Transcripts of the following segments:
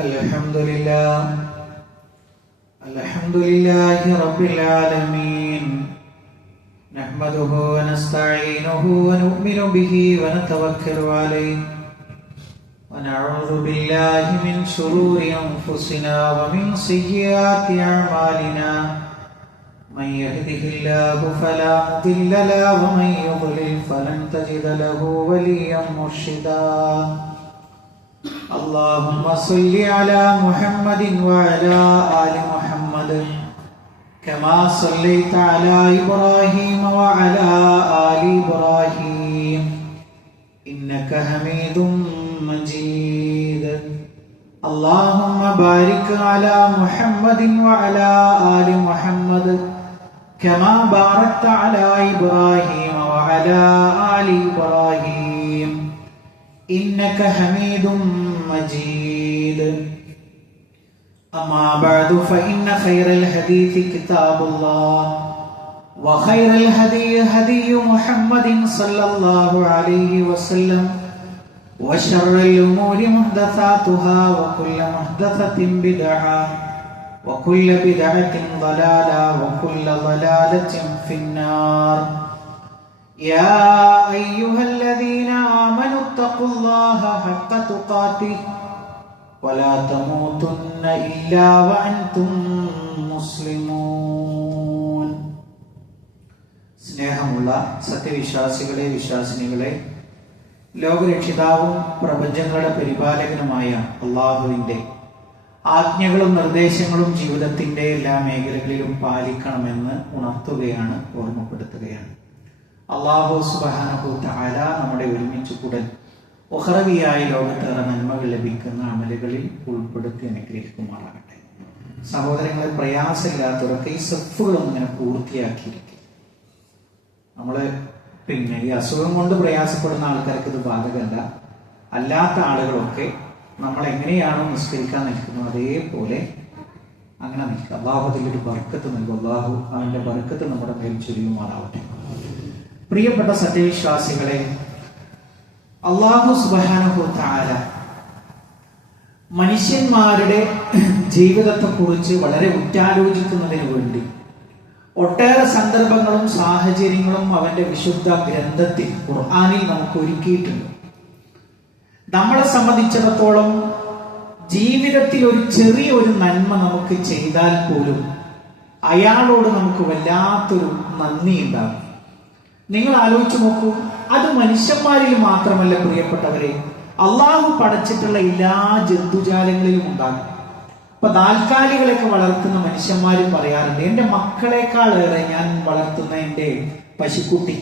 الحمد لله رب العالمين نحمده ونستعينه ونؤمن به ونتوكل عليه ونعوذ بالله من شرور أنفسنا ومن سيئات أعمالنا من يهده الله فلا مضل له ومن يضلل فلن تجد له وليا مرشدا اللهم صل على محمد وعلى آل محمد كما صليت على إبراهيم وعلى آل إبراهيم إنك حميد مجيد اللهم بارك على محمد وعلى آل محمد كما باركت على إبراهيم وعلى آل إبراهيم إنك حميد مجيد أما بعد فإن خير الحديث كتاب الله وخير الهدي هدي محمد صلى الله عليه وسلم وشر الأمور محدثاتها وكل محدثة بدعة وكل بدعة ضلالة وكل ضلالة في النار يا أيها الذين آمنوا اتقوا الله حق تقاته ولا تموتن إلا وأنتم مسلمون സ്നേഹമുള്ള സത്യവിശ്വാസികളെ വിശ്വാസിനികളെ, ലോകരക്ഷിതാവും പ്രപഞ്ചങ്ങളുടെ പരിപാലകനുമായ അള്ളാഹുവിന്റെ ആജ്ഞകളും നിർദ്ദേശങ്ങളും ജീവിതത്തിന്റെ എല്ലാ മേഖലകളിലും പാലിക്കണമെന്ന് ഉണർത്തുകയാണ്, ഓർമ്മപ്പെടുത്തുകയാണ്. അല്ലാഹു സുബ്ഹാനഹു തആല നമ്മുടെ ഒരുമിച്ച് കൂടൽ ഉഖറവിയായ ലോകത്തേറെ നന്മകൾ ലഭിക്കുന്ന അമലുകളിൽ ഉൾപ്പെടുത്തി അനുഗ്രഹിക്കുമാറാകട്ടെ. സഹോദരങ്ങളെ, പ്രയാസമില്ലാത്തവരൊക്കെ ഈ സഫുകളൊന്നും ഇങ്ങനെ പൂർത്തിയാക്കിയിരിക്കും. നമ്മള് ഈ അസുഖം കൊണ്ട് പ്രയാസപ്പെടുന്ന ആൾക്കാർക്ക് ഇത് ബാധകമല്ല. അല്ലാത്ത ആളുകളൊക്കെ നമ്മൾ എങ്ങനെയാണോ നിസ്കരിക്കാൻ നിൽക്കുന്നത് അതേപോലെ അങ്ങനെ നിൽക്കുക. അള്ളാഹു അതിലൊരു ബർക്കത്ത് നൽകും. അള്ളാഹു അവന്റെ ബർക്കത്ത് നമ്മുടെ മേൽ ചൊരിയുമാറാവട്ടെ. പ്രിയപ്പെട്ട സത്യവിശ്വാസികളെ, അല്ലാഹു സുബ്ഹാനഹു തആല മനുഷ്യന്മാരുടെ ജീവിതത്തെ കുറിച്ച് വളരെ ഉറ്റാലോചിക്കുന്നതിന് വേണ്ടി ഒട്ടേറെ സന്ദർഭങ്ങളും സാഹചര്യങ്ങളും അവന്റെ വിശുദ്ധ ഗ്രന്ഥത്തിൽ ഖുർആനിൽ നമുക്ക് ഒരുക്കിയിട്ടുണ്ട്. നമ്മളെ സംബന്ധിച്ചിടത്തോളം ജീവിതത്തിൽ ഒരു ചെറിയൊരു നന്മ നമുക്ക് ചെയ്താൽ പോലും അയാളോട് നമുക്ക് വല്ലാത്തൊരു നന്ദി ഉണ്ടാകും. നിങ്ങൾ ആലോചിച്ച് നോക്കൂ, അത് മനുഷ്യന്മാരിൽ മാത്രമല്ല പ്രിയപ്പെട്ടവരെ, അള്ളാഹു പടച്ചിട്ടുള്ള എല്ലാ ജന്തുജാലങ്ങളിലും ഉണ്ടാകും. ഇപ്പൊ താൽക്കാലികളൊക്കെ വളർത്തുന്ന മനുഷ്യന്മാരും പറയാറുണ്ട്, എന്റെ മക്കളെക്കാൾ ഏറെ ഞാൻ വളർത്തുന്ന എന്റെ പശുക്കുട്ടി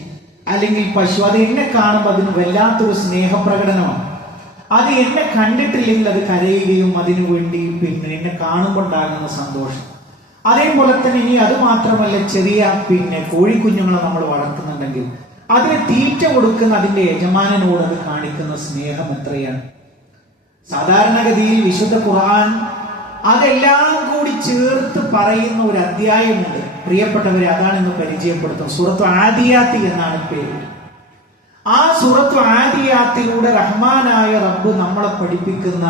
അല്ലെങ്കിൽ പശു, അത് എന്നെ കാണുമ്പോൾ അതിന് വല്ലാത്തൊരു സ്നേഹപ്രകടനമാണ്. അത് എന്നെ കണ്ടിട്ടില്ലെങ്കിൽ അത് കരയുകയും അതിനു വേണ്ടി എന്നെ കാണുമ്പോൾ ഉണ്ടാകുന്ന സന്തോഷം. അതേപോലെ തന്നെ ഇനി അത് മാത്രമല്ല, ചെറിയ കോഴിക്കുഞ്ഞുങ്ങളെ നമ്മൾ വളർത്തുന്നുണ്ടെങ്കിൽ അതിന് തീറ്റ കൊടുക്കുന്ന അതിന്റെ യജമാനനോട് അത് കാണിക്കുന്ന സ്നേഹം എത്രയാണ്. സാധാരണഗതിയിൽ വിശുദ്ധ ഖുർആൻ അതെല്ലാം കൂടി ചേർത്ത് പറയുന്ന ഒരു അധ്യായമുണ്ട് പ്രിയപ്പെട്ടവരെ. അതാണ് ഇന്ന് പരിചയപ്പെടുത്തുന്നത്. സൂറത്തു ആദിയാത്ത് എന്നാണ് പേര്. ആ സൂറത്തു ആദിയാത്തിലൂടെ റഹ്മാനായ റബ്ബ് നമ്മളെ പഠിപ്പിക്കുന്ന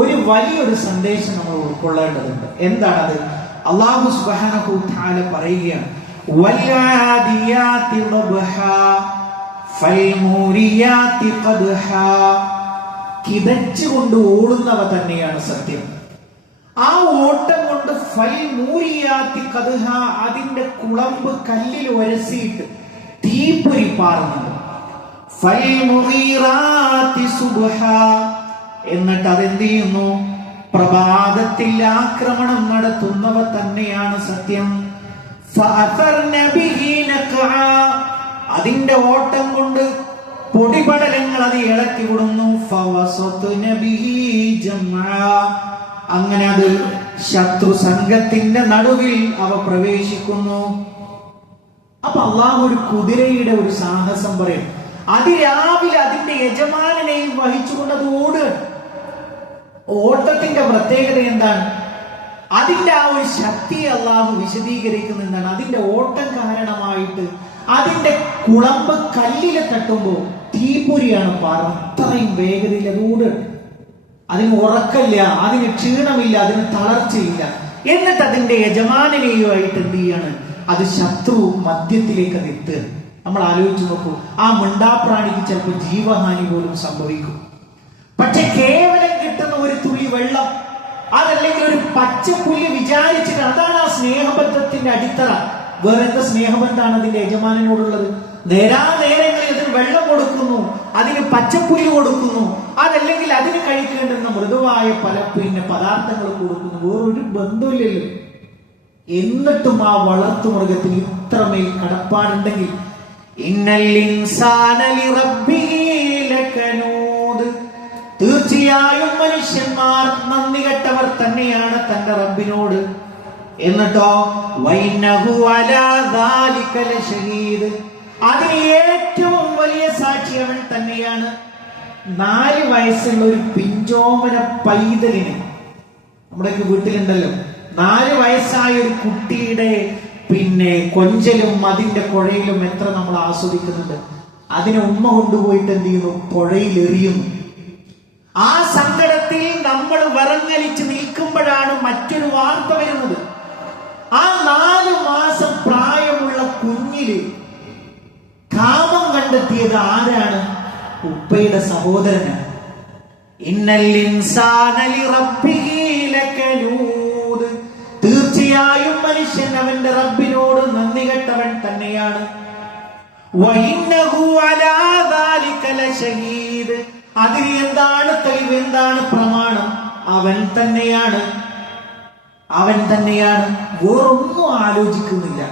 ഒരു വലിയൊരു സന്ദേശം നമ്മൾ ഉൾക്കൊള്ളേണ്ടതുണ്ട്. എന്താണത്? അല്ലാഹു സുബ്ഹാനഹു തആല പറയുകയാണ്, വൽആദിയാതി ളബ്ഹാ ഫൽമൂരിയാതി ഖദ്ഹാ. കിതച്ചുകൊണ്ട് ഓടുന്നവ തന്നെയാണ് സത്യം. ആ ഓട്ടം കൊണ്ട് ഫൽമൂരിയാതി ഖദ്ഹാ, അതിന്റെ കുളമ്പ് കല്ലിൽ ഉരസിയിട്ട് തീപ്പൊരി പാറുന്നുണ്ട്. ഫൽമുഗീറാതി സുബ്ഹാ, എന്നിട്ട് അതെന്ത് ചെയ്യുന്നു? പ്രഭാതത്തിൽ ആക്രമണം നടത്തുന്നവ തന്നെയാണ് സത്യം. അതിന്റെ ഓട്ടം കൊണ്ട് പൊടിപടലങ്ങൾ അത് ഇളക്കി വിടുന്നു. അങ്ങനെ അത് ശത്രു സംഘത്തിന്റെ നടുവിൽ അവ പ്രവേശിക്കുന്നു. അപ്പൊ അള്ളാഹു ഒരു കുതിരയുടെ ഒരു സാഹസം പറയും. അതിരാവിലെ അതിന്റെ യജമാനെയും വഹിച്ചുകൊണ്ട് അത് ഓടുക. ഓട്ടത്തിന്റെ പ്രത്യേകത എന്താണ്? അതിന്റെ ആ ഒരു ശക്തിയെ അള്ളാഹു വിശദീകരിക്കുന്നതാണ്. അതിന്റെ ഓട്ടം കാരണമായിട്ട് അതിന്റെ കുളമ്പ് കല്ലിലെ തട്ടുമ്പോൾ തീപ്പൊരിയാണ് പാറ. അത്രയും വേഗതയിൽ അത് ഓടുക. അതിന് ഉറക്കമില്ല, അതിന് ക്ഷീണമില്ല, അതിന് തളർച്ചയില്ല. എന്നിട്ട് അതിന്റെ യജമാനനെയുമായിട്ട് എന്ത് ചെയ്യാണ്? അത് ശത്രു മധ്യത്തിലേക്ക് അത് എത്തുക. നമ്മൾ ആലോചിച്ച് നോക്കൂ, ആ മിണ്ടാപ്രാണിക്ക് ചിലപ്പോൾ ജീവഹാനി പോലും സംഭവിക്കും. പക്ഷെ കേവലം കിട്ടുന്ന ഒരു തുള്ളി വെള്ളം, അതല്ലെങ്കിൽ ഒരു പച്ചപ്പുല്ല് വിചാരിച്ചിട്ട്, അതാണ് ആ സ്നേഹബന്ധത്തിന്റെ അടിത്തറ. വേറെ എന്താ സ്നേഹബന്ധമാണ് അതിന്റെ യജമാനനോടുള്ളത്? നേരങ്ങളിൽ അതിന് വെള്ളം കൊടുക്കുന്നു, അതിന് പച്ചപ്പുല്ല് കൊടുക്കുന്നു, അതല്ലെങ്കിൽ അതിന് കഴിക്കേണ്ടുന്ന മൃദുവായ പല പദാർത്ഥങ്ങൾ കൊടുക്കുന്നു. വേറൊരു ബന്ധമില്ലല്ലോ. എന്നിട്ടും ആ വളർത്തുമൃഗത്തിന് ഇത്രമേൽ കടപ്പാടുണ്ടെങ്കിൽ, ഇന്നൽ ഇൻസാന ലിറബ്ബിഹി ലകനൂദ്, തീർച്ചയായും മനുഷ്യന്മാർ നന്ദി കെട്ടവർ തന്നെയാണ് തന്റെ റബ്ബിനോട്. എന്നിട്ടോ വൈനഹു അലാ ദാലിക ലശഹീദ്, അതിന് ഏറ്റവും വലിയ സാക്ഷി അവൻ തന്നെയാണ്. 4 വയസ്സുള്ള ഒരു പിഞ്ചോമന പൈതലിന്, നമ്മുടെയൊക്കെ വീട്ടിലുണ്ടല്ലോ, 4 വയസ്സായ ഒരു കുട്ടിയുടെ കൊഞ്ചലും അതിന്റെ പുഴയിലും എത്ര നമ്മൾ ആസ്വദിക്കുന്നുണ്ട്. അതിനെ ഉമ്മ കൊണ്ടുപോയിട്ട് എന്ത് ചെയ്യുന്നു? പുഴയിൽ എറിയുന്നു. ആ സങ്കടത്തിൽ നമ്മൾ വിറങ്ങലിച്ച് നിൽക്കുമ്പോഴാണ് മറ്റൊരു വാർത്ത വരുന്നത്. ആ 4 മാസം പ്രായമുള്ള കുഞ്ഞില് കാമം കണ്ടെത്തിയത് ആരാണ്? ഉപ്പയുടെ സഹോദരനാണ്. ഇന്നൽ ഇൻസാന ലിറബ്ബിഹി ലകനൂദ്, തീർച്ചയായും മനുഷ്യൻ അവന്റെ റബ്ബിനോട് നന്ദി കെട്ടവൻ തന്നെയാണ്. വഇന്നഹു അലാ ദാലിക ലശഹീദ്, അതിന് എന്താണ് തെളിവ്, എന്താണ് പ്രമാണം? അവൻ തന്നെയാണ്. വേറൊന്നും ആലോചിക്കുന്നില്ല.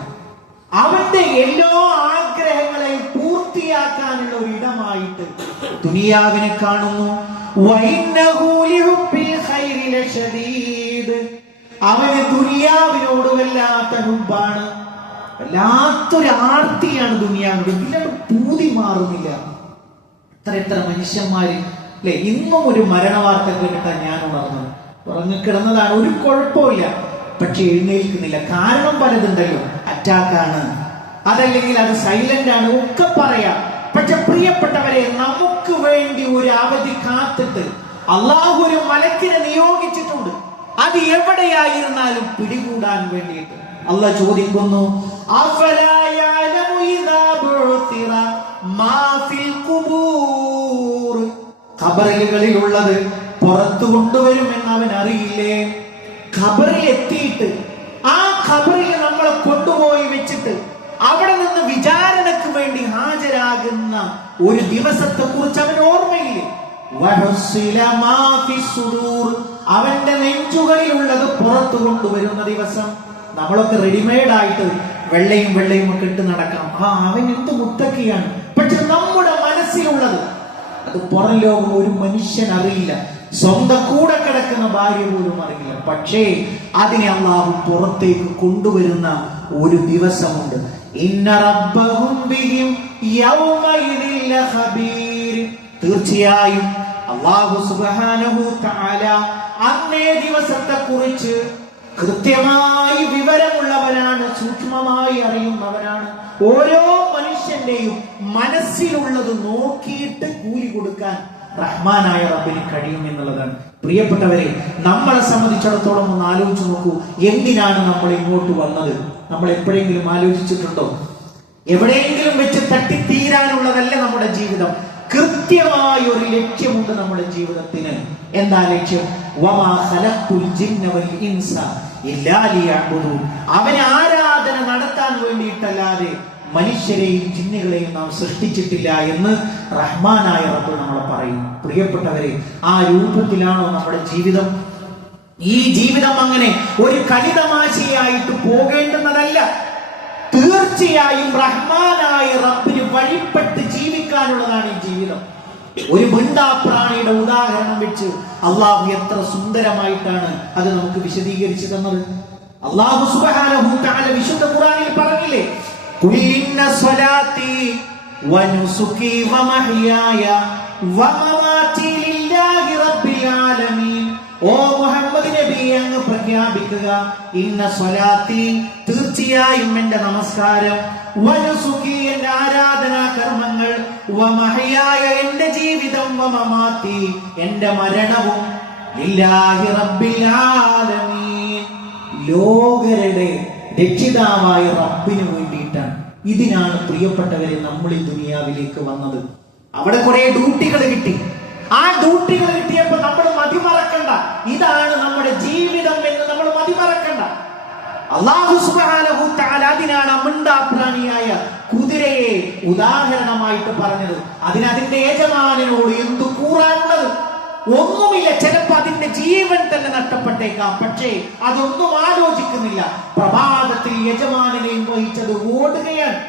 അവന്റെ എല്ലാ ആഗ്രഹങ്ങളെയും പൂർത്തിയാക്കാനുള്ള ഒരു ഇടമായിട്ട് ദുനിയാവിനെ കാണുന്നു. വഇന്നഹു ലിഹുബ്ബിൽ ഖൈരി ലശദീദ്, അവന് ദുനിയാവിനോട് വല്ലാത്ത ഹുബ്ബാണ്, വല്ലാത്തൊരു ആർത്തിയാണ് ദുനിയാവിനോട്. ഇല്ലാണ്ട് പൂതി മാറുന്നില്ല. എത്ര മനുഷ്യന്മാര് അല്ലെ ഇന്നും ഒരു മരണവാർത്ത കേട്ടിട്ടാണ് ഞാൻ ഉണർന്നത്. ഉറങ്ങിക്കിടന്നതാണ്, ഒരു കുഴപ്പമില്ല, പക്ഷെ എഴുന്നേൽക്കുന്നില്ല. കാരണം പലതുണ്ടല്ലോ, അറ്റാക്കാണ്, അതല്ലെങ്കിൽ അത് സൈലന്റ് ആണ്, ഒക്കെ പറയാം. പക്ഷെ പ്രിയപ്പെട്ടവരെ, നമുക്ക് വേണ്ടി ഒരു അവധി കാത്തിട്ട് അള്ളാഹു ഒരു മലക്കിനെ നിയോഗിച്ചിട്ടുണ്ട്. അത് എവിടെയായിരുന്നാലും പിടികൂടാൻ വേണ്ടിയിട്ട്. അള്ളാഹ് ചോദിക്കുന്നു, അഫലാ യഅലമു ഇദാ ബുഅ്തിറ മാ ഫിൽ ഖുബൂർ, ഖബറുകളിലുള്ളത് പുറത്തു കൊണ്ടുവരുമെന്ന് അവൻ അറിയില്ലേ? ഖബറിൽ എത്തിയിട്ട് ആ ഖബറിൽ നമ്മളെ കൊണ്ടുപോയി വെച്ചിട്ട് അവിടെ നിന്ന് വിചാരണക്ക് വേണ്ടി ഹാജരാകുന്ന ഒരു ദിവസത്തെ കുറിച്ച് അവൻ ഓർമ്മയില്ലേ? അവന്റെ നെഞ്ചുകളിലുള്ളത് പുറത്തു കൊണ്ടുവരുന്ന ദിവസം. നമ്മളൊക്കെ റെഡിമെയ്ഡ് ആയിട്ട് വെള്ളയും ഒക്കെ ഇട്ട് നടക്കണം. അവൻ എന്ത് മുത്തക്കിയാണ്. പക്ഷെ നമ്മുടെ മനസ്സിലുള്ളത് അത് പുറം ലോകം ഒരു മനുഷ്യൻ അറിയില്ല. സ്വന്തം കൂടെ കിടക്കുന്ന ഭാര്യ പോലും അറിയില്ല. പക്ഷേ അതിനെ അല്ലാഹു പുറത്തേക്ക് കൊണ്ടുവരുന്ന ഒരു ദിവസമുണ്ട്. ഇന്ന റബ്ബഹും ബിഹിം യൗമഇദിൻ ലഖബീർ, തീർച്ചയായും അല്ലാഹു സുബ്ഹാനഹു തആല അന്നേ ദിവസത്തെ കുറിച്ച് കൃത്യമായി വിവരമുള്ളവനാണ്, സൂക്ഷ്മമായി അറിയുന്നവനാണ്. ഓരോ മനുഷ്യന്റെയും മനസ്സിലുള്ളത് നോക്കിയിട്ട് കൂലി കൊടുക്കാൻ റഹ്മാനായ റബ്ബിന് കഴിയും എന്നുള്ളതാണ്. പ്രിയപ്പെട്ടവരെ, നമ്മളെ സംബന്ധിച്ചിടത്തോളം ഒന്ന് ആലോചിച്ച് നോക്കൂ, എന്തിനാണ് നമ്മൾ ഇങ്ങോട്ട് വന്നത്? നമ്മൾ എപ്പോഴെങ്കിലും ആലോചിച്ചിട്ടുണ്ടോ? എവിടെയെങ്കിലും വെച്ച് തട്ടിത്തീരാനുള്ളതല്ല നമ്മുടെ ജീവിതം. കൃത്യമായ ഒരു ലക്ഷ്യമുണ്ട് നമ്മുടെ ജീവിതത്തിന്. എന്താ ലക്ഷ്യം? വമാ ഖലഖ്തുൽ ജിന്ന വൽ ഇൻസ ഇല്ലാ ലിയഅ്ബുദൂൻ, അവനെ ആരാധന നടത്താൻ വേണ്ടിയിട്ടല്ലാതെ മനുഷ്യരെയും ജിന്നുകളെയും നാം സൃഷ്ടിച്ചിട്ടില്ല എന്ന് റഹ്മാനായ റബ്ബ് നമ്മളെ പറയും. പ്രിയപ്പെട്ടവരെ, ആ രൂപത്തിലാണോ നമ്മുടെ ജീവിതം? ഈ ജീവിതം അങ്ങനെ ഒരു കളിതമാശയായിട്ട് പോകേണ്ടുന്നതല്ല. തീർച്ചയായും റഹ്മാനായ റബ്ബിന് വഴിപ്പെട്ട് ജീവിക്കാനുള്ളതാണ് ഈ ജീവിതം. ഒരു മിണ്ടാപ്രാണിയുടെ ഉദാഹരണം വെച്ച് അള്ളാഹു എത്ര സുന്ദരമായിട്ടാണ് അത് നമുക്ക് വിശദീകരിച്ചു തന്നത്. അള്ളാഹു സുബ്ഹാനഹു തആല വിശുദ്ധ ഖുർആനിൽ പറഞ്ഞില്ലേ, ഖുൽ ഇന്ന സ്വലാത്തി വനുസുകി വമഹ്യായ വമമാതി ലില്ലാഹി റബ്ബിൽ ആലമീൻ. ഓ മുഹമ്മദ് നബി, അങ്ങ് പ്രഖ്യാപിക്കുക, ഇന്ന സ്വലാത്തി, തീർച്ചയായും എന്റെ നമസ്കാരം, വനുസുകി, എന്റെ ആരാധനാ കർമ്മങ്ങൾ, വമഹ്യായ, എന്റെ ജീവിതം, വമമാതി, എന്റെ മരണവും, ലില്ലാഹി റബ്ബിൽ ആലമീൻ, ലോകരുടെ രക്ഷിതാവായ റബ്ബിന് വേണ്ടിയിട്ടാണ്. ഇതിനാണ് പ്രിയപ്പെട്ടവരെ നമ്മൾ ഈ ദുനിയാവിലേക്ക് വന്നത്. അവിടെ കുറെ ഡ്യൂട്ടികൾ കിട്ടി. ആ ഡ്യൂട്ടികൾ കിട്ടിയപ്പോ നമ്മൾ മതിമറക്കണ്ട, ഇതാണ് നമ്മുടെ ജീവിതം എന്ന് നമ്മൾ മതിമറക്കണ്ട. അല്ലാഹു സുബ്ഹാനഹു തആല അതിനാണ് മിണ്ടാപ്രാണിയായ കുതിരയെ ഉദാഹരണമായിട്ട് പറഞ്ഞത്. അതിന്റെ യജമാനനോട് എന്തു കൂറാനുള്ളത്? ഒന്നുമില്ല. ചിലപ്പോ അതിന്റെ ജീവൻ തന്നെ നഷ്ടപ്പെട്ടേക്കാം, പക്ഷേ അതൊന്നും ആലോചിക്കുന്നില്ല. പ്രഭാതത്തിൽ യജമാനനെയും വഹിച്ചത് ഓടുകയാണ്.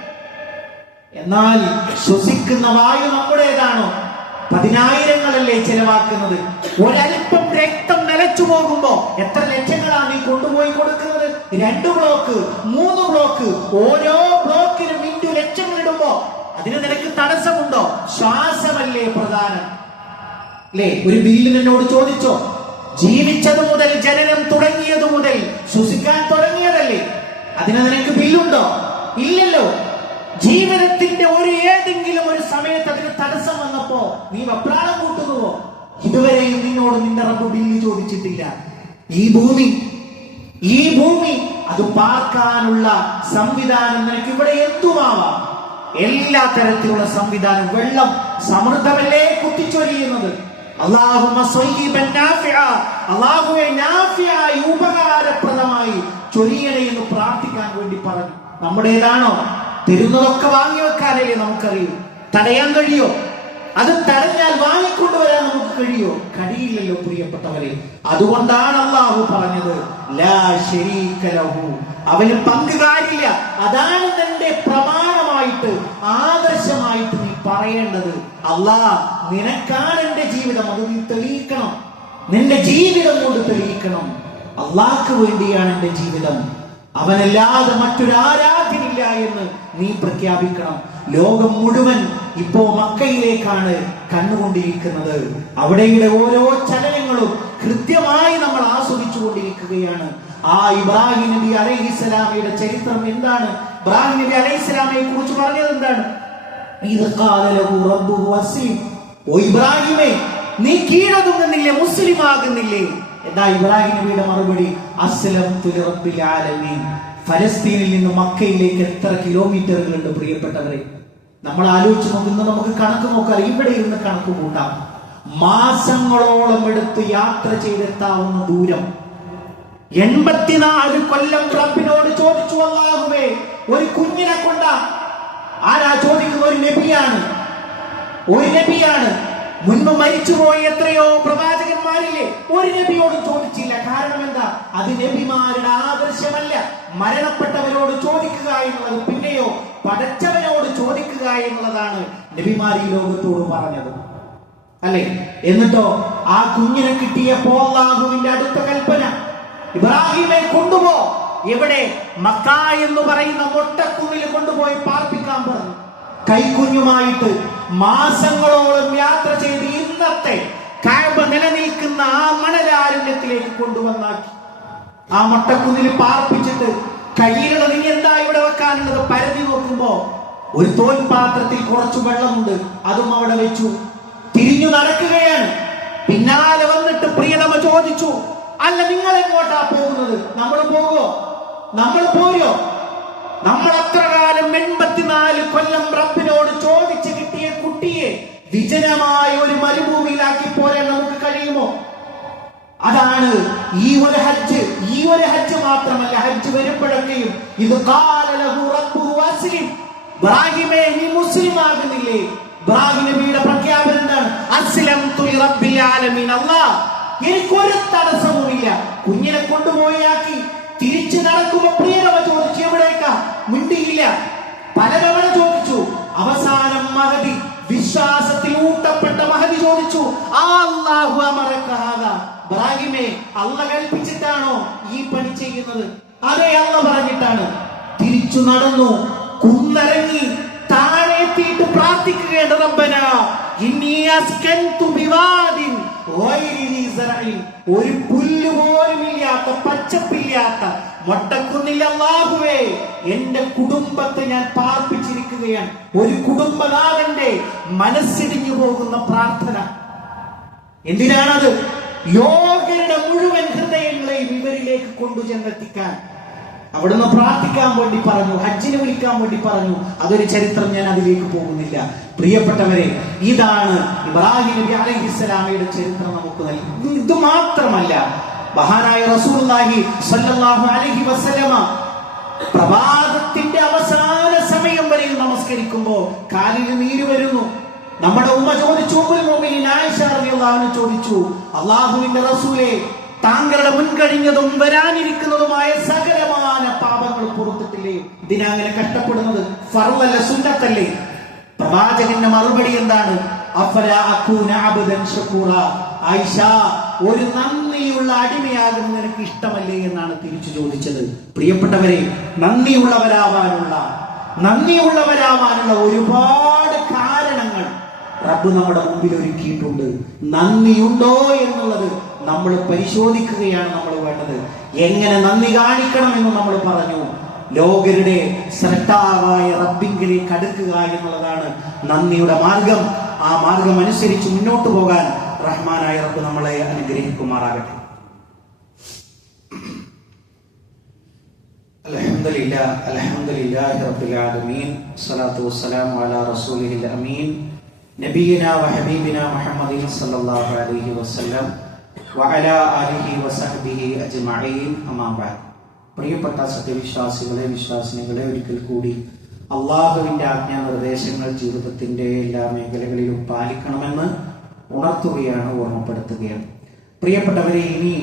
എന്നാൽ ശ്വസിക്കുന്ന വായു നമ്മുടേതാണോ? 10,000-ങ്ങളല്ലേ ചെലവാക്കുന്നത്. ഒരൽപ്പം രക്തം നിലച്ചു പോകുമ്പോ എത്ര ലക്ഷങ്ങളാണ് നീ കൊണ്ടുപോയി കൊടുക്കുന്നത്? 2 ബ്ലോക്ക് 3 ബ്ലോക്ക്, ഓരോ ബ്ലോക്കിനും മിന്റു ലക്ഷങ്ങൾ ഇടുമ്പോ അതിന് നിനക്ക് തടസ്സമുണ്ടോ? ശ്വാസമല്ലേ പ്രധാനം അല്ലേ? ഒരു ബില്ലിൽ എന്നോട് ചോദിച്ചോ, ജീവിച്ചത് മുതൽ ജനനം തുടങ്ങിയത് മുതൽ ശ്വസിക്കാൻ തുടങ്ങിയതല്ലേ, അതിന് നിനക്ക് ബില്ലുണ്ടോ? ഇല്ലല്ലോ. ജീവിതത്തിന്റെ ഏതെങ്കിലും ഒരു സമയത്ത് അതിന് തടസ്സം വന്നപ്പോ നീ വെപ്രാളം കൂട്ടുന്നുവോ? ഇതുവരെയും നിന്നോട് നിന്റെ റബ്ബ് ബില്ല് ചോദിച്ചിട്ടില്ല. ഈ ഭൂമി അത് പാർക്കാനുള്ള സംവിധാനം നിനക്ക് ഇവിടെ എന്തുമാവാം. എല്ലാ തരത്തിലുള്ള സംവിധാനം. വെള്ളം സമൃദ്ധമല്ലേ കുത്തിച്ചൊരിയുന്നത്. അല്ലാഹുവേ നാഫിയായി ഉപകാരപ്രദമായി ചൊരിയണേ എന്ന് പ്രാർത്ഥിക്കാൻ വേണ്ടി പറഞ്ഞു. നമ്മുടേതാണോ? തരുന്നതൊക്കെ വാങ്ങി വെക്കാനല്ലേ നമുക്കറിയൂ. തടയാൻ കഴിയോ? അത് തടഞ്ഞാൽ വാങ്ങിക്കൊണ്ടുവരാൻ നമുക്ക് കഴിയോ? കഴിയില്ലല്ലോ പ്രിയപ്പെട്ടവരെ. അതുകൊണ്ടാണ് അല്ലാഹു പറഞ്ഞത് ലാ ശരീക ലഹു, അവന് പങ്കുകാരില്ല. അതാണ് നിന്റെ പ്രമാണമായിട്ട് ആദർശമായിട്ട് നീ പറയേണ്ടത്. അല്ലാഹ് നിനക്കാണ് എന്റെ ജീവിതം, അത് നീ തെളിയിക്കണം. നിന്റെ ജീവിതം കൊണ്ട് തെളിയിക്കണം. അല്ലാഹ്ക്ക് വേണ്ടിയാണ് എന്റെ ജീവിതം, അവനല്ലാതെ മറ്റൊരു ആരാധ്യനില്ല എന്ന് നീ പ്രഖ്യാപിക്കണം. ലോകം മുഴുവൻ ഇപ്പോ മക്കയിലേക്കാണ് കണ്ടുകൊണ്ടിരിക്കുന്നത്. അവിടെയുടെ ഓരോ ചലനങ്ങളും കൃത്യമായി നമ്മൾ ആസ്വദിച്ചു കൊണ്ടിരിക്കുകയാണ്. ആ ഇബ്രാഹിം നബി അലൈഹിസ്സലാമയുടെ ചരിത്രം എന്താണ്? ഇബ്രാഹിം നബി അലൈഹിസ്സലാമയെ കുറിച്ച് പറഞ്ഞത് എന്താണ്? ഇത് ഖാല ലഹു റബ്ബുഹു അസ്ലിം, ഓ ഇബ്രാഹിമേ, നീ കീഴടങ്ങുന്നില്ലേ, മുസ്ലിം ആകുന്നില്ലേ? എന്താ ഇബ്രാഹിം നബിയുടെ മറുപടി? അസ്ലംതു ലിറബ്ബിൽ ആലമീൻ. ഫലസ്തീനിൽ നിന്ന് മക്കയിലേക്ക് എത്ര കിലോമീറ്ററുകൾ ഉണ്ട് പ്രിയപ്പെട്ടവരെ? നമ്മൾ ആലോചിച്ച് നോക്കുന്നത്, നമുക്ക് കണക്ക് നോക്കാം. ഇവിടെ ഇരുന്ന് കണക്ക് കൂട്ടാം. മാസങ്ങളോളം എടുത്ത് യാത്ര ചെയ്തെത്താവുന്ന ദൂരം. 84 കൊല്ലം റബ്ബിനോട് ചോദിച്ചു, അല്ലാഹുവേ ഒരു കുഞ്ഞിനെ കൊണ്ട. ആരാ ചോദിക്കുന്നത്? ഒരു നബിയാണ്. മുൻപ് മരിച്ചുപോയി എത്രയോ പ്രവാചകന്മാരില്ലേ? ഒരു നബിയോടും ചോദിച്ചില്ല. കാരണം എന്താ? അത് നബിമാരുടെ ആദർശമല്ല. മരണപ്പെട്ടവരോട് ചോദിക്കുക എന്നുള്ളത്, പിന്നെയോ പടച്ചവനോട് ചോദിക്കുക എന്നുള്ളതാണ് നബിമാർ ഈ ലോകത്തോട് പറഞ്ഞത്, അല്ലെ? എന്നിട്ടോ ആ കുഞ്ഞിനെ കിട്ടിയപ്പോ അല്ലാഹുവിന്റെ അടുത്ത കൽപ്പന, ഇബ്രാഹിമെ കൊണ്ടുപോ. എവിടെ? മക്ക എന്ന് പറയുന്ന മൊട്ടക്കുന്നിൽ കൊണ്ടുപോയി പാർപ്പിക്കാൻ പറഞ്ഞു. കൈക്കുഞ്ഞുമായിട്ട് മാസങ്ങളോളം യാത്ര ചെയ്ത് ഇന്നത്തെ കഅബ നിലനിൽക്കുന്ന ആ മണലാരണ്യത്തിലേക്ക് കൊണ്ടുവന്നാക്കി. ആ മൊട്ടക്കുന്നിൽ പാർപ്പിച്ചിട്ട് കയ്യിലുള്ളത് ഇനി എന്താ ഇവിടെ വെക്കാനുള്ളത്? പരതി നോക്കുമ്പോ ഒരു തോൽപാത്രത്തിൽ കുറച്ചു വെള്ളമുണ്ട്, അതും അവിടെ വെച്ചു. തിരിഞ്ഞു നടക്കുകയാണ്. പിന്നാലെ വന്നിട്ട് പ്രിയതമ ചോദിച്ചു, അല്ല നിങ്ങൾ എങ്ങോട്ടാ പോകുന്നത്? നമ്മൾ പോകുമോ? നമ്മൾ പോരോ? നമ്മൾ അത്ര കാലം 84 കൊല്ലം റബ്ബിനോട് ചോദിച്ച് കിട്ടിയ കുട്ടിയെ വിജനമായ ഒരു മരുഭൂമിയിലാക്കി പോരാൻ നമുക്ക് കഴിയുമോ? അതാണ് ഈ ഒരു ഹജ്ജ് മാത്രമല്ല, ഹജ്ജ് വരുമ്പോഴൊക്കെയും ഇത് ഖാല ലഹു റബ്ബുഹു അസ്ലിം, ഇബ്രാഹിമേ നീ മുസ്ലിം ആകുന്നില്ലേ? ഇബ്രാഹിം നബിയുടെ പ്രഖ്യാപനം എന്താണ്? അസ്ലംതു ലിറബ്ബിൽ ആലമീൻ. അല്ലാഹ് എനിക്കൊരു തടസ്സവുമില്ല. കുഞ്ഞിനെ കൊണ്ടുപോയി ആക്കി തിരിച്ചു നടക്കുമ്പോ പ്രിയതമ ചോദിച്ചു, എവിടേക്കാ? മിണ്ടിയില്ല. പലതവണ ചോദിച്ചു. അവസാനം മഹദി, വിശ്വാസത്തിൽ ഊട്ടപ്പെട്ട മഹദി ചോദിച്ചു, അല്ലാഹു അമറക ഹാദാ, ഇബ്രാഹിമേ അല്ലാഹ് കൽപ്പിച്ചിട്ടാണോ ഈ പണി ചെയ്യുന്നത്? അതെ, അല്ലാഹ് പറഞ്ഞിട്ടാണ്. തിരിച്ചു നടന്നു, കുന്നിറങ്ങി താഴെ എത്തിയിട്ട് പ്രാർത്ഥിക്കുകയാണ്, റബ്ബനാ ഇന്നി അസ്കൻതു ബിവാദിൻ ഗൈരി ദി സറഇൻ, ഒരു പുല്ല് പോലും ഇല്ലാത്ത, പച്ചപ്പില്ലാത്ത മൊട്ടക്കുന്നിൽ അല്ലാഹുവേ എന്റെ കുടുംബത്തെ ഞാൻ പാർപ്പിച്ചിരിക്കുകയാണ്. ഒരു കുടുംബനാഥന്റെ മനസ്സിടിഞ്ഞു പോകുന്ന പ്രാർത്ഥന. എന്തിനാണത്? ലോകരുടെ മുഴുവൻ ഹൃദയങ്ങളെയും ഇവരിലേക്ക് കൊണ്ടുചെന്നെത്തിക്കാൻ അവിടുന്ന് പ്രാർത്ഥിക്കാൻ വേണ്ടി പറഞ്ഞു, ഹജ്ജിന് വിളിക്കാൻ വേണ്ടി പറഞ്ഞു. അതൊരു ചരിത്രം, ഞാൻ അതിലേക്ക് പോകുന്നില്ല. പ്രിയപ്പെട്ടവരെ, ഇതാണ് ഇബ്രാഹിം നബി അലൈഹിസ്സലാമയുടെ ചരിത്രം നമുക്ക് നൽകി. ഇത് മാത്രമല്ല, മഹാനായ റസൂലുള്ളാഹി സ്വല്ലല്ലാഹു അലൈഹി വസല്ലമ പ്രഭാതത്തിന്റെ അവസാന സമയം വരെ നമസ്കരിക്കുമ്പോ കാലിൽ നീര് വരുന്നു. നമ്മുടെ ഉമ്മ ചോദിച്ചു, ഉമ്മുൽ മുഅ്മിനീൻ ആയിഷ റളിയല്ലാഹു അൻഹ ചോദിച്ചു, അല്ലാഹുവിന്റെ റസൂലേ, താങ്കളുടെ മുൻകഴിഞ്ഞതും വരാനിരിക്കുന്നതുമായ സകലമായ പാപങ്ങൾ പുറത്തിട്ടില്ലേ? ഇതിനാ അങ്ങനെ കഷ്ടപ്പെടുന്നത്? ഫർളല്ല, സുന്നത്തല്ലേ? പ്രവാചകന്റെ മറുപടി എന്താണ്? അഫലാ അകൂന അബ്ദൻ ശകൂറ. ആയിഷ, ഒരു നന്ദിയുള്ള അടിമയാകുന്നത് നിനക്ക് ഇഷ്ടമല്ലേ എന്നാണ് തിരിച്ചു ചോദിച്ചത്. പ്രിയപ്പെട്ടവരെ, നന്ദിയുള്ളവരാവാനുള്ള ഒരുപാട് കാരണങ്ങൾ റബ്ബ് നമ്മുടെ മുമ്പിൽ ഒരുക്കിയിട്ടുണ്ട്. നന്ദിയുണ്ടോ എന്നുള്ളത് നമ്മൾ പരിശോധിക്കുകയാണ് നമ്മൾ വേണ്ടത്. എങ്ങനെ നന്ദി കാണിക്കണം എന്ന് നമ്മൾ പറഞ്ഞു. ലോകരുടെ സൃഷ്ടാവായ റബ്ബിങ്കിലേക്ക് അടുക്കുക എന്നുള്ളതാണ് നന്ദിയുടെ മാർഗം. ആ മാർഗം അനുസരിച്ച് മുന്നോട്ട് പോകാൻ റഹ്മാനായ റബ്ബ് നമ്മളെ അനുഗ്രഹിക്കുമാറാകട്ടെ. അൽഹംദുലില്ലാഹി റബ്ബിൽ ആലമീൻ, സ്വലാത്തു വസ്സലാമു അലാ റസൂലിഹിൽ അമീൻ, നബിയിനാ വഹബീബിനാ മുഹമ്മദിൻ സല്ലല്ലാഹു അലൈഹി വസല്ലം വഅലാ ആലിഹി വസഹ്ബിഹി അജ്മഈൻ. അമ്മാ ബഅദ്. പ്രിയപ്പെട്ട സത്യവിശ്വാസികളെ, വിശ്വാസിനികളെ, ഒരിക്കൽ കൂടി അള്ളാഹുവിന്റെ ആജ്ഞാ നിർദ്ദേശങ്ങൾ ജീവിതത്തിന്റെ എല്ലാ മേഖലകളിലും പാലിക്കണമെന്ന് ഉണർത്തുകയാണ്, ഓർമ്മപ്പെടുത്തുകയാണ്. പ്രിയപ്പെട്ടവരെ, ഇനി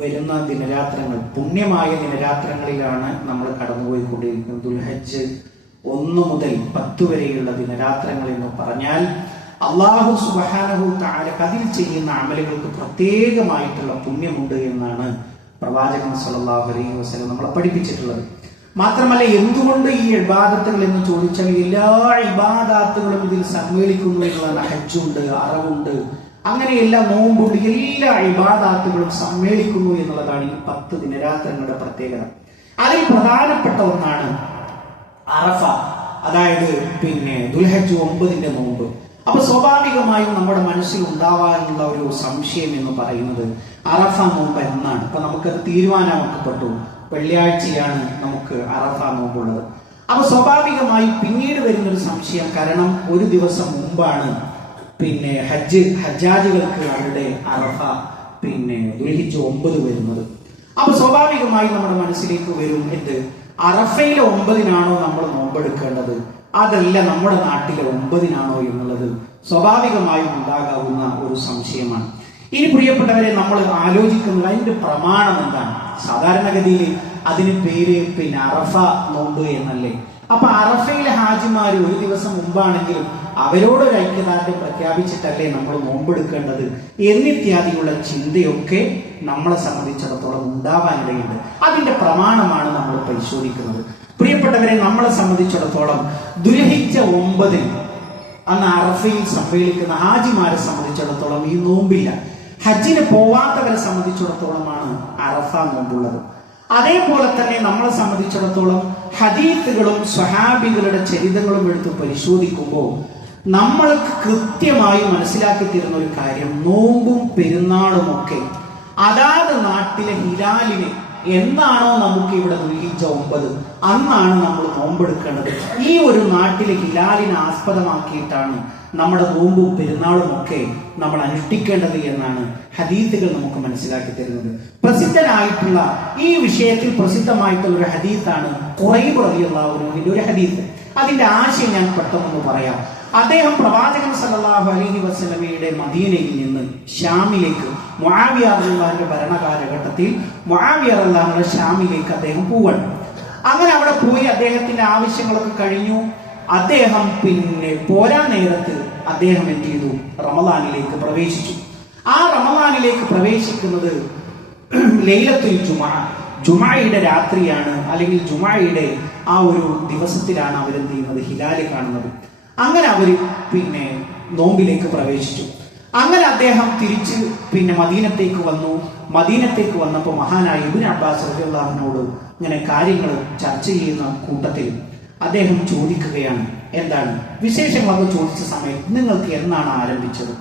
വരുന്ന ദിനരാത്രങ്ങൾ പുണ്യമായ ദിനരാത്രങ്ങളിലാണ് നമ്മൾ കടന്നുപോയിക്കൊണ്ടിരിക്കുന്നത്. ദുൽഹജ്ജ് 1 മുതൽ 10 വരെയുള്ള ദിനരാത്രങ്ങൾ എന്ന് പറഞ്ഞാൽ അല്ലാഹു സുബ്ഹാനഹു തആലക്ക് അതിൽ ചെയ്യുന്ന അമലുകൾക്ക് പ്രത്യേകമായിട്ടുള്ള പുണ്യമുണ്ട് എന്നാണ് പ്രവാചകൻ സല്ലല്ലാഹു അലൈഹി വസല്ലം നമ്മളെ പഠിപ്പിച്ചിട്ടുള്ളത്. മാത്രമല്ല, എന്തുകൊണ്ട് ഈ ഇബാദത്തുകൾ എന്ന് ചോദിച്ചാൽ എല്ലാ ഇബാദത്തുകളും ഇതിൽ സമ്മേളിക്കുന്നു എന്നുള്ളതാണ്. ഹജ്ജുണ്ട്, അറവുണ്ട്, അങ്ങനെ എല്ലാ നോമ്പുണ്ട്, എല്ലാ ഇബാദത്തുകളും സമ്മേളിക്കുന്നു എന്നുള്ളതാണ് ഈ 10 ദിനരാത്രങ്ങളുടെ പ്രത്യേകത. അതിൽ പ്രധാനപ്പെട്ട ഒന്നാണ് അറഫ, അതായത് ദുൽഹജ്ജ് 9ന്റെ നോമ്പ്. അപ്പൊ സ്വാഭാവികമായും നമ്മുടെ മനസ്സിൽ ഉണ്ടാവാനുള്ള ഒരു സംശയം എന്ന് പറയുന്നത് അറഫ നോമ്പ് എന്നാണ്. അപ്പൊ നമുക്കത് തീരുമാനമാക്കപ്പെട്ടു, വെള്ളിയാഴ്ചയാണ് നമുക്ക് അറഫ നോമ്പുള്ളത്. അപ്പൊ സ്വാഭാവികമായും പിന്നീട് വരുന്നൊരു സംശയം, കാരണം ഒരു ദിവസം മുമ്പാണ് ഹജ്ജാജികൾക്ക് അവരുടെ അറഫ ദുൽഹിജ്ജ് 9 വരുന്നത്. അപ്പൊ സ്വാഭാവികമായും നമ്മുടെ മനസ്സിലേക്ക് വരും, എന്ത്, അറഫയിലെ 9നാണോ നമ്മൾ നോമ്പെടുക്കേണ്ടത്, അതല്ല നമ്മുടെ നാട്ടിലെ 9നാണോ എന്നുള്ളത് സ്വാഭാവികമായും ഉണ്ടാകാവുന്ന ഒരു സംശയമാണ്. ഇനി പ്രിയപ്പെട്ടവരെ, നമ്മൾ ആലോചിക്കുന്നത് അതിന്റെ പ്രമാണം എന്താണ്? സാധാരണഗതിയിൽ അതിന് പേര് അറഫ നോമ്പ് എന്നല്ലേ. അപ്പൊ അറഫയിലെ ഹാജിമാര് ഒരു ദിവസം മുമ്പാണെങ്കിലും അവരോടൊരു ഐക്യദാർഢ്യം പ്രഖ്യാപിച്ചിട്ടല്ലേ നമ്മൾ നോമ്പെടുക്കേണ്ടത് എന്നിത്യാദിയുള്ള ചിന്തയൊക്കെ നമ്മളെ സംബന്ധിച്ചിടത്തോളം ഉണ്ടാവാനിടയുണ്ട്. അതിന്റെ പ്രമാണമാണ് നമ്മൾ പരിശോധിക്കുന്നത്. പ്രിയപ്പെട്ടവരെ, നമ്മളെ സംബന്ധിച്ചിടത്തോളം ദുൽഹിജ്ജ 9 അന്ന് അറഫയിൽ സമ്മേളിക്കുന്ന ഹാജിമാരെ സംബന്ധിച്ചിടത്തോളം ഈ നോമ്പില്ല. ഹജ്ജിന് പോവാത്തവരെ സംബന്ധിച്ചിടത്തോളമാണ് അറഫ നോമ്പുള്ളത്. അതേപോലെ തന്നെ നമ്മളെ സംബന്ധിച്ചിടത്തോളം ഹദീത്തുകളും സ്വഹാബികളുടെ ചരിതങ്ങളും എടുത്ത് പരിശോധിക്കുമ്പോൾ നമ്മൾക്ക് കൃത്യമായി മനസ്സിലാക്കി തരുന്ന ഒരു കാര്യം, നോമ്പും പെരുന്നാളും ഒക്കെ അതാത് നാട്ടിലെ ഹിലാലിനെ എന്നാണോ നമുക്ക് ഇവിടെ ദുൽഹിജ്ജ 9 അന്നാണ് നമ്മൾ നോമ്പെടുക്കേണ്ടത്. ഈ ഒരു നാട്ടിലെ ഹിലാലിനെ ആസ്പദമാക്കിയിട്ടാണ് നമ്മുടെ നോമ്പും പെരുന്നാളും ഒക്കെ നമ്മൾ അനുഷ്ഠിക്കേണ്ടത് എന്നാണ് ഹദീത്തുകൾ നമുക്ക് മനസ്സിലാക്കി തരുന്നത്. പ്രസിദ്ധനായിട്ടുള്ള ഈ വിഷയത്തിൽ പ്രസിദ്ധമായിട്ടുള്ള ഒരു ഹദീത്താണ് ഖുറൈബ് റളിയല്ലാഹു അൻഹുവിന്റെ ഒരു ഹദീത്ത്. അതിന്റെ ആശയം ഞാൻ പെട്ടെന്ന് പറയാം. അദ്ദേഹം പ്രവാചകൻ സല്ലല്ലാഹു അലൈഹി വസല്ലമയുടെ മദീനയിൽ നിന്ന് ഷാമിലേക്ക്, മുആവിയ റളിയല്ലാഹുവിന്റെ ഭരണകാലഘട്ടത്തിൽ മുആവിയ റളിയല്ലാഹു ഷാമിലേക്ക് അദ്ദേഹം പോവാണ്. അങ്ങനെ അവിടെ പോയി അദ്ദേഹത്തിന്റെ ആവശ്യങ്ങളൊക്കെ കഴിഞ്ഞു. അദ്ദേഹം പോരാ നേരത്ത് അദ്ദേഹം എന്ത് ചെയ്തു? റമളാനിലേക്ക് പ്രവേശിച്ചു. ആ റമളാനിലേക്ക് പ്രവേശിക്കുന്നത് ലൈലത്തുൽ ജുമഅയുടെ രാത്രിയാണ്, അല്ലെങ്കിൽ ജുമഅയുടെ ആ ഒരു ദിവസത്തിലാണ് അവരെന്ത് ചെയ്യുന്നത്? ഹിലാല് കാണുന്നത്. അങ്ങനെ അവര് നോമ്പിലേക്ക് പ്രവേശിച്ചു. അങ്ങനെ അദ്ദേഹം തിരിച്ച് മദീനത്തേക്ക് വന്നു. മദീനത്തേക്ക് വന്നപ്പോൾ മഹാനായ ഇബ്നു അബ്ബാസ് റളിയല്ലാഹു അൻഹുവോട് ഇങ്ങനെ കാര്യങ്ങൾ ചർച്ച ചെയ്യുന്ന കൂട്ടത്തിൽ അദ്ദേഹം ചോദിക്കുകയാണ്, എന്താണ് വിശേഷങ്ങളൊക്കെ ചോദിച്ച സമയത്ത് നിങ്ങൾക്ക് എന്നാണ് ആരംഭിച്ചത്?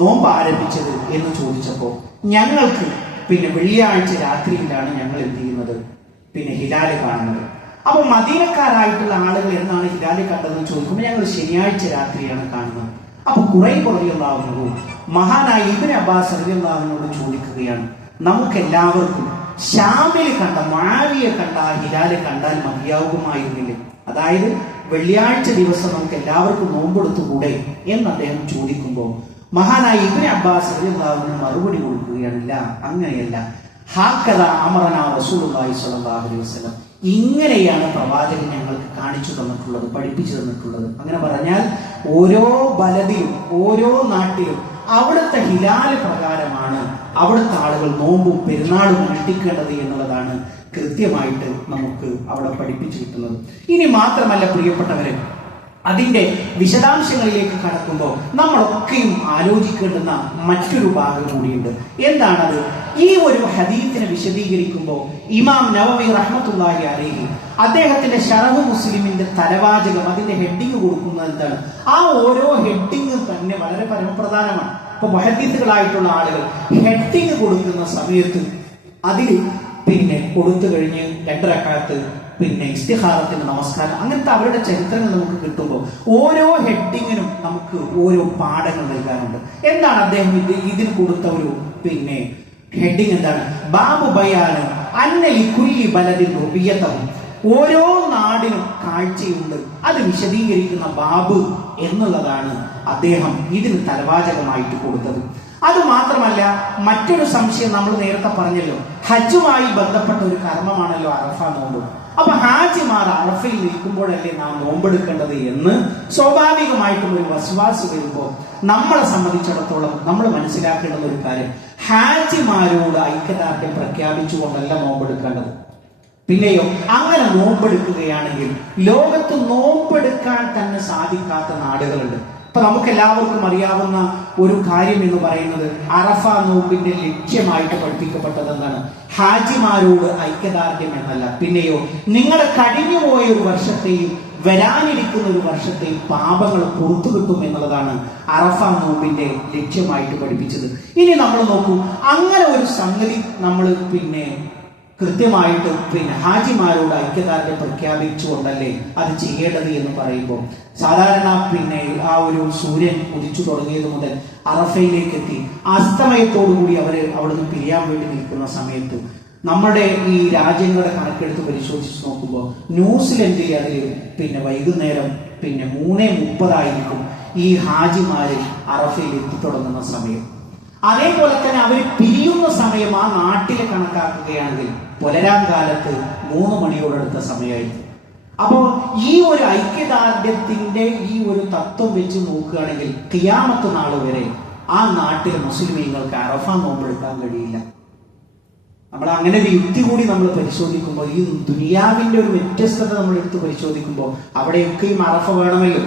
നോമ്പ് ആരംഭിച്ചത് എന്ന് ചോദിച്ചപ്പോൾ ഞങ്ങൾക്ക് പിന്നെ വെള്ളിയാഴ്ച രാത്രിയിലാണ് ഞങ്ങൾ എന്ത് ചെയ്യുന്നത്, പിന്നെ ഹിലാല് കാണുന്നത്. അപ്പൊ മദീനക്കാരായിട്ടുള്ള ആളുകൾ എന്നാണ് ഹിലാല് കണ്ടതെന്ന് ചോദിക്കുമ്പോൾ ഞങ്ങൾ ശനിയാഴ്ച രാത്രിയാണ് കാണുന്നത്. അപ്പൊ ഖുറൈബ് റളിയല്ലാഹു മഹാനായ ഇബ്നു അബ്ബാസ് റളിയല്ലാഹുവിനോട് ചോദിക്കുകയാണ്, നമുക്കെല്ലാവർക്കും ഷാമിൽ കണ്ട മുആവിയ കണ്ട ഹിലാല് കണ്ടാൽ മതിയാകുമായിരുന്നില്ലേ? അതായത് വെള്ളിയാഴ്ച ദിവസം നമുക്ക് എല്ലാവർക്കും നോമ്പെടുത്തുകൂടെ എന്ന് അദ്ദേഹം ചോദിക്കുമ്പോൾ മഹാനായ ഇബ്നു അബ്ബാസ് റളിയല്ലാഹു മറുപടി കൊടുക്കുകയാണില്ല, അങ്ങനെയല്ല. ഹാക്കദ അമറനാ റസൂലുള്ളാഹി സ്വല്ലല്ലാഹു അലൈഹി വസല്ലം, ഇങ്ങനെയാണ് പ്രവാചകൻ ഞങ്ങൾക്ക് കാണിച്ചു തന്നിട്ടുള്ളത്, പഠിപ്പിച്ചു തന്നിട്ടുള്ളത്. അങ്ങനെ പറഞ്ഞാൽ ഓരോ ബലദിലും ഓരോ നാട്ടിലും അവിടുത്തെ ഹിലാല് പ്രകാരമാണ് അവിടുത്തെ ആളുകൾ നോമ്പും പെരുന്നാളും അനുഷ്ഠിക്കേണ്ടത് എന്നുള്ളതാണ് കൃത്യമായിട്ട് നമുക്ക് അവിടെ പഠിപ്പിച്ചു കിട്ടുന്നത്. ഇനി മാത്രമല്ല പ്രിയപ്പെട്ടവരെ, അതിന്റെ വിശദാംശങ്ങളിലേക്ക് കടക്കുമ്പോൾ നമ്മളൊക്കെയും ആലോചിക്കേണ്ടുന്ന മറ്റൊരു ഭാഗം കൂടിയുണ്ട്. എന്താണത്? ഈ ഒരു ഹദീസിനെ വിശദീകരിക്കുമ്പോൾ ഇമാം നവവി റഹ്മത്തുള്ളാഹി അലൈഹി അദ്ദേഹത്തിന്റെ ശറഹ് മുസ്ലിമിന്റെ തലവാചകം, അതിന്റെ ഹെഡിങ് കൊടുക്കുന്നത് എന്താണ്? ആ ഓരോ ഹെഡിങ് തന്നെ വളരെ പരമപ്രധാനമാണ്. ഇപ്പൊ മുഹദ്ദിസുകളായിട്ടുള്ള ആളുകൾ ഹെഡിങ് കൊടുക്കുന്ന സമയത്ത് അതിൽ പിന്നെ കൊടുത്തു കഴിഞ്ഞ് 2 റക്അത്ത് പിന്നെ ഇസ്തിഖാറത്തിന്റെ നമസ്കാരം, അങ്ങനത്തെ അവരുടെ ചരിത്രങ്ങൾ നമുക്ക് കിട്ടുമ്പോൾ ഓരോ ഹെഡിങ്ങിനും നമുക്ക് ഓരോ പാഠങ്ങൾ നൽകാനുണ്ട്. എന്താണ് അദ്ദേഹം ഇതിന് കൊടുത്ത ഒരു പിന്നെ ഹെഡിങ്? എന്താണ്? ബാബു ബയാന് അന്നലി കുല്ലി ബലദിൻ റുബിയതഹു, ഓരോ നാടിനും കാഴ്ചയുണ്ട്, അത് വിശദീകരിക്കുന്ന ബാബ് എന്നുള്ളതാണ് അദ്ദേഹം ഇതിന് തലവാചകമായിട്ട് കൊടുത്തത്. അത് മാത്രമല്ല, മറ്റൊരു സംശയം നമ്മൾ നേരത്തെ പറഞ്ഞല്ലോ, ഹജ്ജുമായി ബന്ധപ്പെട്ട ഒരു കർമ്മമാണല്ലോ അറഫ നോമ്പ്. അപ്പൊ ഹാജിമാർ അറഫയിൽ നിൽക്കുമ്പോഴല്ലേ നാം നോമ്പെടുക്കേണ്ടത് എന്ന് സ്വാഭാവികമായിട്ടും ഒരു വസ്വാസ് വരുമ്പോൾ നമ്മളെ സംബന്ധിച്ചിടത്തോളം നമ്മൾ മനസ്സിലാക്കേണ്ടുന്ന ഒരു കാര്യം, ഹാജിമാരോട് ഐക്യദാർഢ്യം പ്രഖ്യാപിച്ചുകൊണ്ടല്ല നോമ്പെടുക്കേണ്ടത്. പിന്നെയോ അങ്ങനെ നോമ്പെടുക്കുകയാണെങ്കിൽ ലോകത്ത് നോമ്പെടുക്കാൻ തന്നെ സാധിക്കാത്ത നാടുകളുണ്ട്. ഇപ്പൊ നമുക്ക് എല്ലാവർക്കും അറിയാവുന്ന ഒരു കാര്യം എന്ന് പറയുന്നത്, അറഫ നോമ്പിന്റെ ലക്ഷ്യമായിട്ട് പഠിപ്പിക്കപ്പെട്ടത് എന്താണ്? ഹാജിമാരോട് ഐക്യദാർഢ്യം എന്നല്ല, പിന്നെയോ നിങ്ങളുടെ കഴിഞ്ഞുപോയ ഒരു വർഷത്തെയും വരാനിരിക്കുന്ന ഒരു വർഷത്തെയും പാപങ്ങൾ പുറത്തു കിട്ടും എന്നുള്ളതാണ് അറഫ നോമ്പിന്റെ ലക്ഷ്യമായിട്ട് പഠിപ്പിച്ചത്. ഇനി നമ്മൾ നോക്കൂ, അങ്ങനെ ഒരു സംഗതി നമ്മൾ പിന്നെ കൃത്യമായിട്ട് പിന്നെ ഹാജിമാരോട് ഐക്യദാർഢ്യം പ്രഖ്യാപിച്ചുകൊണ്ടല്ലേ അത് ചെയ്യേണ്ടത് എന്ന് പറയുമ്പോൾ, സാധാരണ പിന്നെ ആ ഒരു സൂര്യൻ ഉദിച്ചു തുടങ്ങിയത് മുതൽ അറഫയിലേക്ക് എത്തി അസ്തമയത്തോടുകൂടി അവര് അവിടുന്ന് പിരിയാൻ വേണ്ടി നിൽക്കുന്ന സമയത്ത് നമ്മുടെ ഈ രാജ്യങ്ങളുടെ കണക്കെടുത്ത് പരിശോധിച്ച് നോക്കുമ്പോൾ ന്യൂസിലൻഡിൽ അതിൽ പിന്നെ വൈകുന്നേരം പിന്നെ 3:30 ഈ ഹാജിമാര് അറഫയിൽ എത്തിത്തുടങ്ങുന്ന സമയം. അതേപോലെ തന്നെ അവർ പിരിയുന്ന സമയം ആ നാട്ടിലെ കണക്കാക്കുകയാണെങ്കിൽ പുലരാൻ കാലത്ത് 3 മണിയോടടുത്ത സമയമായിരുന്നു. അപ്പോ ഈ ഒരു ഐക്യദാർഢ്യത്തിന്റെ ഈ ഒരു തത്വം വെച്ച് നോക്കുകയാണെങ്കിൽ ഖിയാമത്ത് നാൾ വരെ ആ നാട്ടിലെ മുസ്ലിമീങ്ങൾക്ക് അറഫ നോമ്പെടുക്കാൻ കഴിയില്ല. നമ്മൾ അങ്ങനെ ഒരു യുക്തി കൂടി നമ്മൾ പരിശോധിക്കുമ്പോൾ, ഈ ദുനിയാവിന്റെ ഒരു വ്യത്യസ്തത നമ്മൾ എടുത്ത് പരിശോധിക്കുമ്പോൾ അവിടെയൊക്കെയും അറഫ വേണമല്ലോ,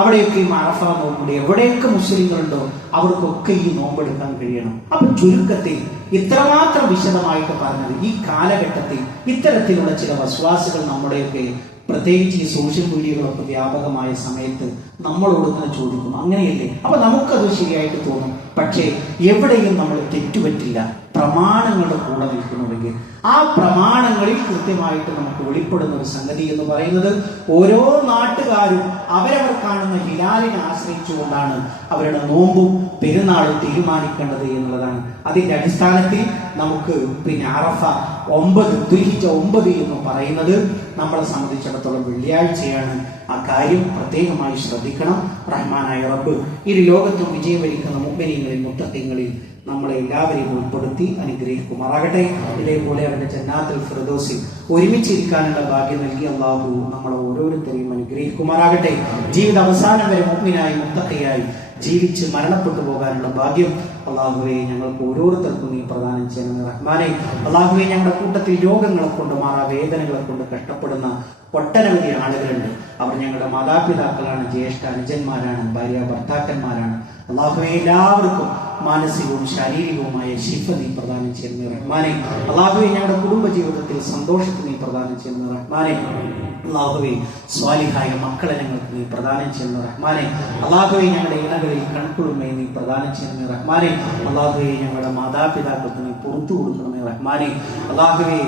അവിടെയൊക്കെയും അറഫ നോമ്പുണ്ട്. എവിടെയൊക്കെ മുസ്ലിങ്ങളുണ്ടോ അവർക്കൊക്കെ ഈ നോമ്പെടുക്കാൻ കഴിയണം. അപ്പൊ ചുരുക്കത്തിൽ ഇത്രമാത്രം വിശദമായിട്ട് പറഞ്ഞത്, ഈ കാലഘട്ടത്തിൽ ഇത്തരത്തിലുള്ള ചില വസ്വാസുകൾ നമ്മുടെയൊക്കെ പ്രത്യേകിച്ച് ഈ സോഷ്യൽ മീഡിയകളൊക്കെ വ്യാപകമായ സമയത്ത് നമ്മളോട് തന്നെ ചോദിക്കും, അങ്ങനെയല്ലേ? അപ്പൊ നമുക്കത് ശരിയായിട്ട് തോന്നും. പക്ഷേ എവിടെയും നമ്മൾ തെറ്റുപറ്റില്ല. പ്രമാണങ്ങളുടെ കൂടെ നിൽക്കണമെങ്കിൽ ആ പ്രമാണങ്ങളിൽ കൃത്യമായിട്ട് നമുക്ക് വെളിപ്പെടുന്ന ഒരു സംഗതി എന്ന് പറയുന്നത്, ഓരോ നാട്ടുകാരും അവരവർ കാണുന്ന ഹിലാലിനെ ആശ്രയിച്ചുകൊണ്ടാണ് അവരുടെ നോമ്പും പെരുന്നാളും തീരുമാനിക്കേണ്ടത് എന്നുള്ളതാണ്. അതിന്റെ അടിസ്ഥാനത്തിൽ നമുക്ക് പിന്നെ അറഫ 9 ദുൽഹിജ്ജ 9 എന്ന് പറയുന്നത് നമ്മളെ സംബന്ധിച്ചിടത്തോളം വെള്ളിയാഴ്ചയാണ്. ആ കാര്യം പ്രത്യേകമായി ശ്രദ്ധിക്കണം. റഹ്മാനായ റബ്ബ് ഈ ലോകത്തും വിജയം വരിക്കുന്ന മുഅ്മിനീങ്ങളിൽ മുത്തഖീങ്ങളിൽ നമ്മളെ എല്ലാവരെയും ഉൾപ്പെടുത്തി അനുഗ്രഹിക്കുമാറാകട്ടെ. ഇതേപോലെ അവന്റെ ജന്നാത്തുൽ ഫിർദൗസിൽ ഒരുമിച്ചിരിക്കാനുള്ള ഭാഗ്യം നൽകി അല്ലാഹു നമ്മളെ ഓരോരുത്തരെയും അനുഗ്രഹിക്കുമാറാകട്ടെ. ജീവിത അവസാനം വരെ മുഅ്മിനായി മുത്തഖിയായി ജീവിച്ച് മരണപ്പെട്ടു പോകാനുള്ള ഭാഗ്യം അല്ലാഹുവേ ഞങ്ങൾക്ക് ഓരോരുത്തർക്കും നീ പ്രദാനം ചെയ്യണം. റഹ്മാനെ, അല്ലാഹുവേ ഞങ്ങളുടെ കൂട്ടത്തിൽ രോഗങ്ങളെ കൊണ്ട് വേദനകളെ കൊണ്ട് കഷ്ടപ്പെടുന്ന ഒട്ടനവധി ആളുകളുണ്ട്. അവർ ഞങ്ങളുടെ മാതാപിതാക്കളാണ്, ജ്യേഷ്ഠ അനുജന്മാരാണ്, ഭാര്യ ഭർത്താക്കന്മാരാണ്. അല്ലാഹുവേ എല്ലാവർക്കും മാനസികവും ശാരീരികവുമായ ശിഫ നീ പ്രദാനം ചെയ്യുന്ന റഹ്മാനെ. അല്ലാഹുവേ, ഞങ്ങളുടെ കുടുംബ ജീവിതത്തിൽ സന്തോഷത്തിന് നീ പ്രദാനം ചെയ്യുന്ന റഹ്മാനെ. അല്ലാഹുവേ, സ്വാലിഹായ മക്കളെ ഞങ്ങൾക്ക് നീ പ്രദാനം ചെയ്യുന്ന റഹ്മാനെ. അല്ലാഹുവേ, ഞങ്ങളുടെ ഇണകളിൽ കൺകുളിർമയെ നീ പ്രദാനം ചെയ്യുന്ന റഹ്മാനെ. അല്ലാഹുവേ, ഞങ്ങളുടെ മാതാപിതാക്കൾക്ക് നീ പുറത്തു കൊടുക്കണമേ റഹ്മാനെ. അല്ലാഹുവേ,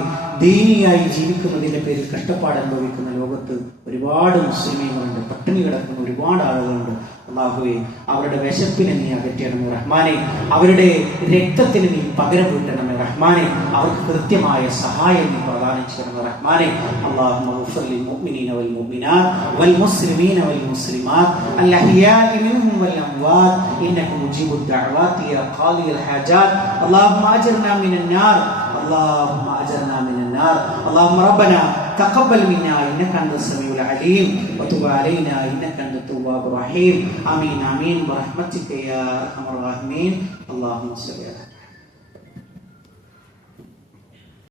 ദീനിയായി ജീവിക്കുന്നതിന്റെ പേരിൽ കഷ്ടപ്പാട് അനുഭവിക്കുന്ന ലോകത്ത് ഒരുപാട് മുസ്ലിമീങ്ങളുണ്ട്, പട്ടിണി കിടക്കുന്ന ഒരുപാട് ആളുകളുണ്ട്. അല്ലാഹുവേ, അവരുടെ വിശപ്പിനെ നീ അകറ്റണമേ റഹ്മാനെ. അവരുടെ രക്തത്തിന് നീ പകരം വീട്ടണമേ റഹ്മാനെ. അവർക്ക് കൃത്യമായ സഹായം നീ പ്രദാനം ചെയ്യണമേ റഹ്മാനെ. അല്ലാഹുമ്മ ഗ്ഫിർ ലിൽ മുഅ്മിനീന വൽ മുഅ്മിനാത്ത് വൽ മുസ്ലിമീന വൽ മുസ്ലിമാത്ത് അൽ അഹ്യാഇ മിൻഹും വൽ അംവാത്ത് ഇന്നക മുജീബുദ് ദഅവാതി യാ ഖാദിയൽ ഹാജാത്ത്. അല്ലാഹുമ്മ അജിർനാ മിനൻ നാർ اللهم أجرنا من النار. اللهم ربنا تقبل منا إنك أنت السميع العليم وتب علينا إنك أنت التواب الرحيم. آمين آمين برحمتك يا أرحم الراحمين. اللهم صل على